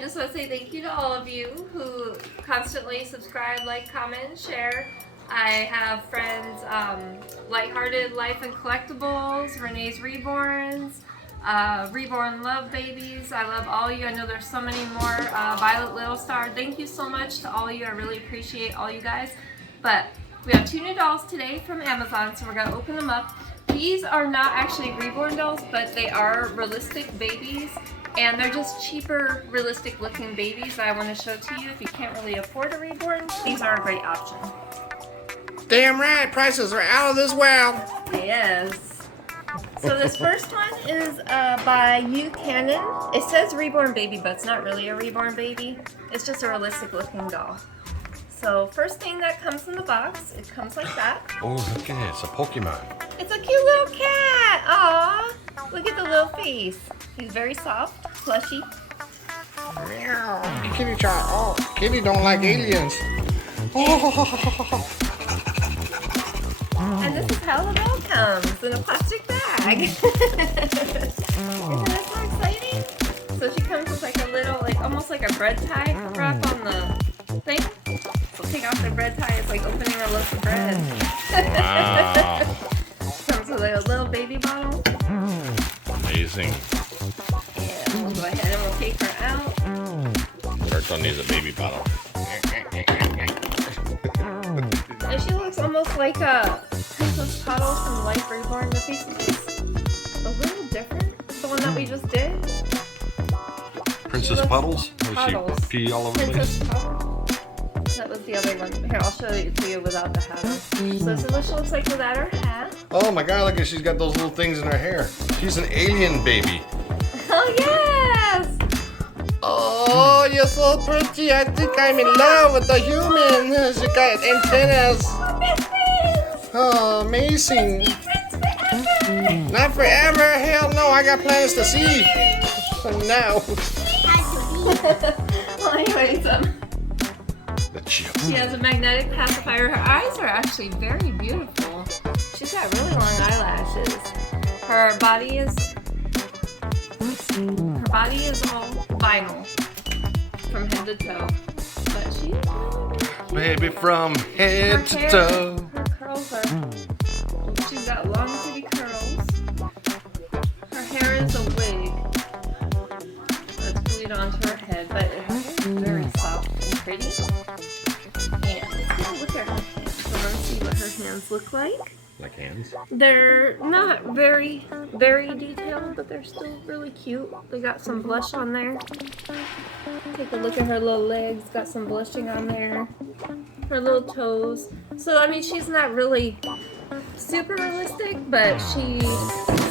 just want to say thank you to all of you who constantly subscribe, like, comment, and share. I have friends, Lighthearted Life and Collectibles, Renee's Reborns, Reborn Love Babies. I love all you. I know there's so many more. Violet Little Star. Thank you so much to all of you. I really appreciate all you guys. But we have 2 new dolls today from Amazon, so we're going to open them up. These are not actually reborn dolls, but they are realistic babies. And they're just cheaper, realistic looking babies that I want to show to you. If you can't really afford a reborn, these are a great option. Damn right, prices are out of this world. Yes. So this first one is by U Cannon. It says reborn baby, but it's not really a reborn baby. It's just a realistic looking doll. So first thing that comes in the box, it comes like that. Oh, look at it, it's a Pokemon. It's a cute little cat. Aww. Look at the little face. He's very soft, plushy. Meow. Kitty child. Oh, Kitty don't like aliens. Oh. And this is how the doll comes in a plastic bag. Isn't that so exciting? So she comes with like a little, like almost like a bread tie wrap on the thing. So take off the bread tie. It's like opening a loaf of bread. Wow. Comes with like a little baby bottle. Amazing. And we'll go ahead and we'll take her out. Turtle needs a baby bottle. And she looks almost like a Princess Puddles from Life Reborn. The face is a little different. The one that we just did. Princess Puddles? Puddles. Does she pee all over the place? Princess Puddles. That was the other one. Here, I'll show it to you without the hat on. So this is what she looks like without her hat. Oh my god, look at she's got those little things in her hair. She's an alien baby. Oh, yes! Oh, you're so pretty. I think I'm in love with the human. She got antennas. Oh, amazing. Not forever. Hell no, I got planets to see. No. Well, anyways, she has a magnetic pacifier. Her eyes are actually very beautiful. She's got really long eyelashes. Her body is all vinyl from head to toe. But she's Baby from head to toe. Her curls are. She's got long, pretty curls. Her hair is a wig that's glued onto her head, but it's very soft and pretty. And look at her hands. So let's see what her hands look like. Like hands? They're not very, very detailed, but they're still really cute. They got some blush on there. Take a look at her little legs. Got some blushing on there. Her little toes. So, I mean, she's not really super realistic, but she's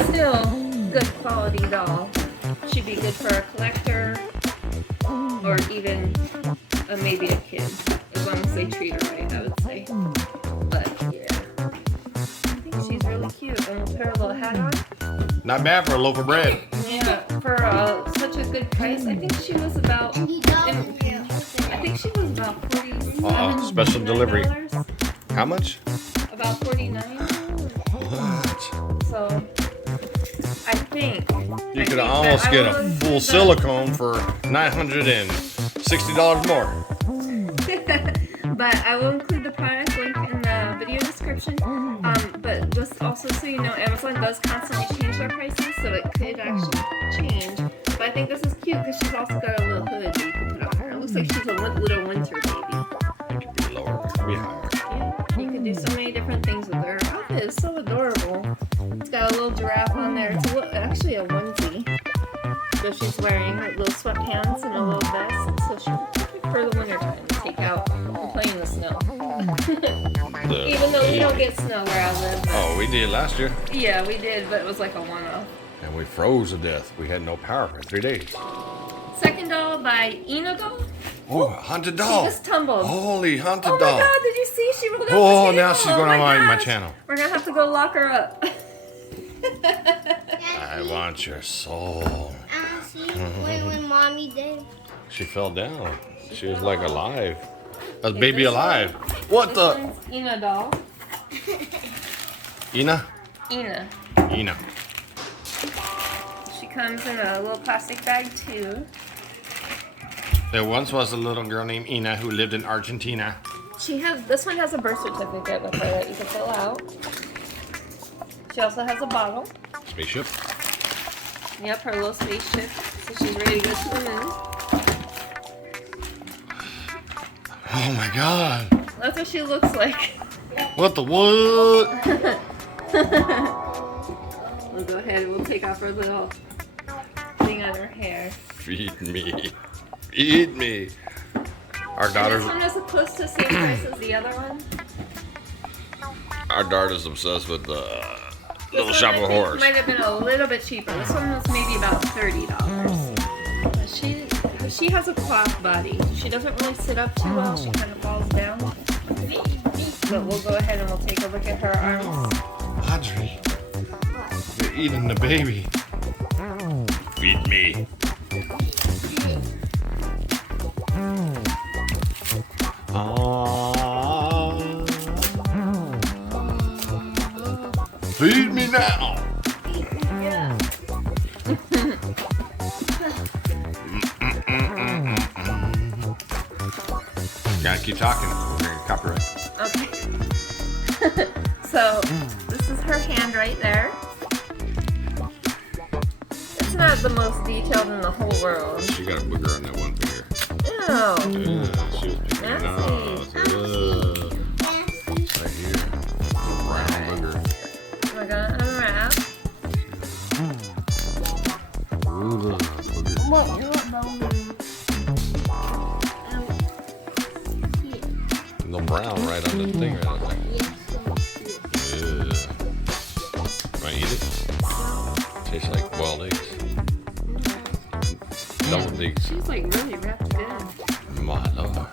still good quality doll. She'd be good for a collector or even maybe a kid, as long as they treat her right, I would say. But, yeah. She's really cute, and we'll put her little hat on. Not bad for a loaf of bread. Yeah, for such a good price. I think she was about. I think she was about $47. Special delivery. How much? About $49. What? So I think You could almost get a full silicone for $960 more. But I will include the product link in the video description. But just also so you know, Amazon does constantly change their prices, so it could actually change. But I think this is cute because she's also got a little hood that you can put on her. It looks like she's a little winter baby. It could be lower, it could be higher. Yeah, you can do so many different things with her. Her outfit is so adorable. It's got a little giraffe on there. It's actually a onesie. So she's wearing like little sweatpants and a little vest. So she's perfect for the winter time to take out and play in the snow. Even though we don't get snow where I live. Oh, we did last year. Yeah, we did, but it was like a one-off. And we froze to death. We had no power for 3 days. Second doll by Ina Doll. Oh, haunted doll. She just tumbled. Holy haunted Oh my doll. god, did you see? She rolled out the Oh, table. now she's going on my gosh. channel. We're gonna have to go lock her up. I want your soul. See, when mommy did. She fell down. She was like alive. A baby alive. What This the? one's Ina Doll. Ina? Ina. Ina. She comes in a little plastic bag too. There once was a little girl named Ina who lived in Argentina. This one has a birth certificate with her that you can fill out. She also has a bottle. Spaceship. Yep, her little spaceship. So she's ready to go to the moon. Oh my god. That's what she looks like. What the what? We'll go ahead and we'll take off her little thing on her hair. Feed me. Feed me. Our And daughter's this one is close to the same price as the other one. our daughter's obsessed with the This Little one, Shop I of think, Horrors. might have been a little bit cheaper. This one was maybe about $30. But she has a cloth body. She doesn't really sit up too well. She kind of falls down. But we'll go ahead and we'll take a look at her arms. Audrey, you're eating the baby. Feed me. Feed me now. Yeah. Gotta keep talking. We're gonna copyright. Okay. So this is her hand right there. It's not the most detailed in the whole world. She got a booger on that one finger. Ew. Yeah, she was picking it Nasty. up. Right here. Brown booger. We're gonna unwrap. Ooh, booger. The brown right on the thing right on there. Yeah. Wanna eat it? Tastes like boiled eggs. Double eggs. She's like really wrapped in. My lord.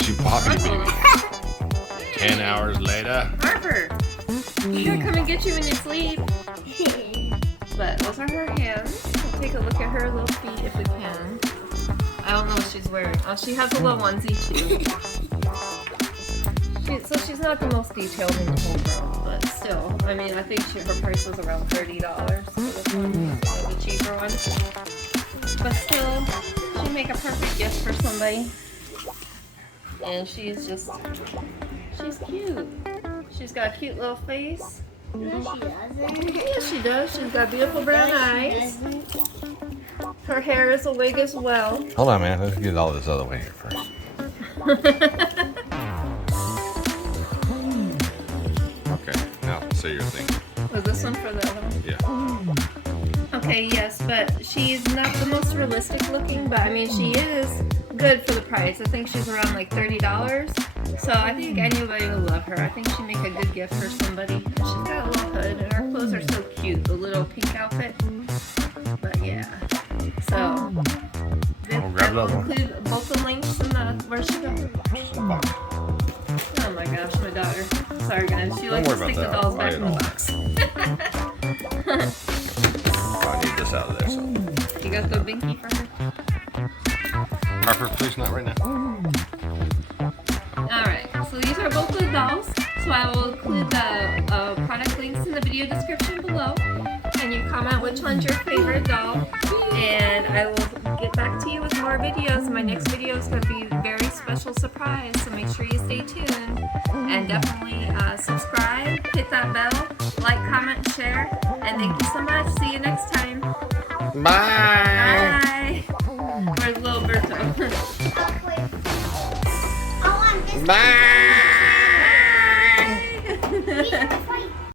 She bought me, baby. 10 hours later. Harper, she's gonna come and get you when you sleep. But those are her hands. We'll take a look at her little feet if we can. I don't know what she's wearing. Oh, she has a little onesie too. So she's not the most detailed in the whole world, but still. I mean, I think her price was around $30 for this one. So the cheaper one. But still, she'd make a perfect gift for somebody. And she's cute. She's got a cute little face. No, she doesn't. Yes, she does. She's got beautiful brown eyes. Her hair is a wig as well. Hold on, man. Let's get all this other way here first. Okay, now say your thing. Was this one for the other one? Yeah. Okay, yes, but she's not the most realistic looking, but I mean, she is good for the price. I think she's around like $30. So I think anybody will love her. I think she'd make a good gift for somebody. And she's got a little hood, and her clothes are so cute. The little pink outfit. But yeah. So, I'll grab I'll another one. include both the links in the, where's she going? Oh my gosh, my daughter. Sorry guys, she likes to worry stick the about dolls that. back in the box. I need this out of there. So. You got the binky for her? Harper, please, not right now. Alright, so these are both the dolls. So I will include the product links in the video description below. And you comment which one's your favorite doll. And I will get back to you with more videos. My next video is going to be a very special surprise. So make sure you stay tuned. And definitely subscribe, hit that bell, like, comment, share. And thank you so much. See you next time. Bye. Bye. Where's little Berto? I want this. Bye.